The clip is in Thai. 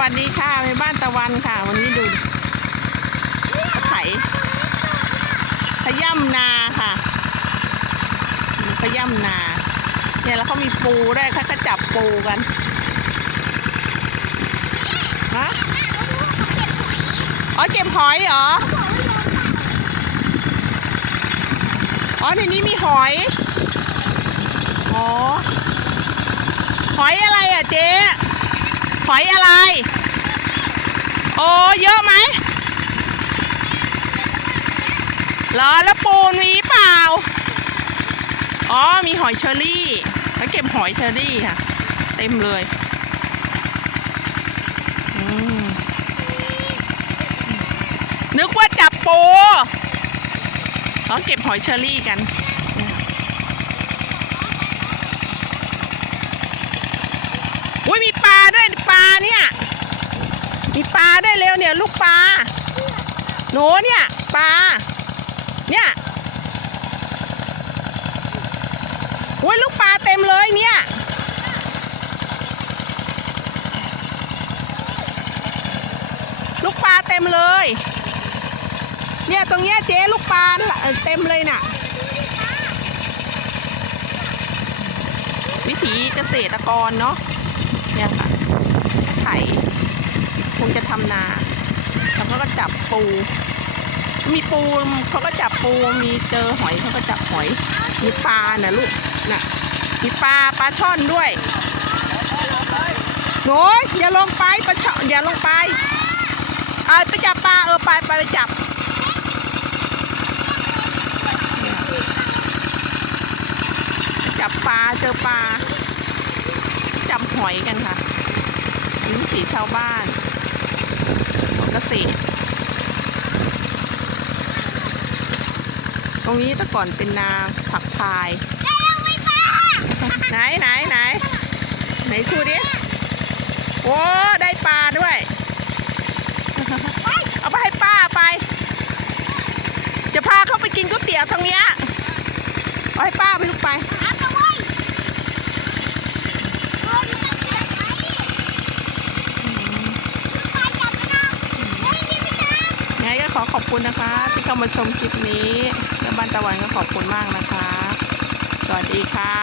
วัสดีค่ะไปบ้านตะวันค่ะ วันนี้ดูไถขย่ำนาค่ะขย่ำนาเนี่ยแล้วเขามีปูด้วยเขาก็จับปูกันฮะอ๋อเก็บหอยเหรออ๋อในนี้มีหอยอ๋อหอยอะไรอะเจ๊หอยอะไร โอ้เยอะไหมหรอแล้วปูนมีเปล่า อ๋อ มีหอยเชอรี่แล้วเก็บหอยเชอรี่ค่ะ เต็มเลยนึกว่าจับปูเขาเก็บหอยเชอรี่กัน อุ้ยมีปลาด้วยปลาเนี่ย ด้วยวเนี่ยลูกปลาหนูเนี่ยปลาเนี่ยอุ้ยลูกปลาเต็มเลยเนี่ยลูกปลาเต็มเลย เนี่ยตรงเนี้ยเจ๊ลูกปลาเต็มเลยน่ะ วิถีเกษตรกรเนาะเนี่ยค่ะไถคงจะทำนา จับปู มีปูเขาก็จับปู มีเจอหอยเขาก็จับหอย มีปลานะลูกน่ะมีปลาปลาช่อนด้วยหนูอย่าลงไปปลาช่อนอย่าลงไปเอาไปจับปลาเออไปไปไปจับจับปลาเจอปลาจับหอยกันค่ะนนี้วิถีชาวบ้านของเกษตร ตรงนี้แต่ก่อนเป็นนาผักพาย ไหนไหนไหนไหนชูดิโอ้ได้ปลาด้วย เอาไปให้ป้าไป จะพาเขาไปกินก๋วยเตี๋ยวตรงเนี้ยเอาให้ป้าไปลูกไป ยังไงก็ ขอขอบคุณนะคะ ที่เข้ามาชมคลิปนี้แล้วบ้านตะวันก็ขอบคุณมากนะคะ สวัสดีค่ะ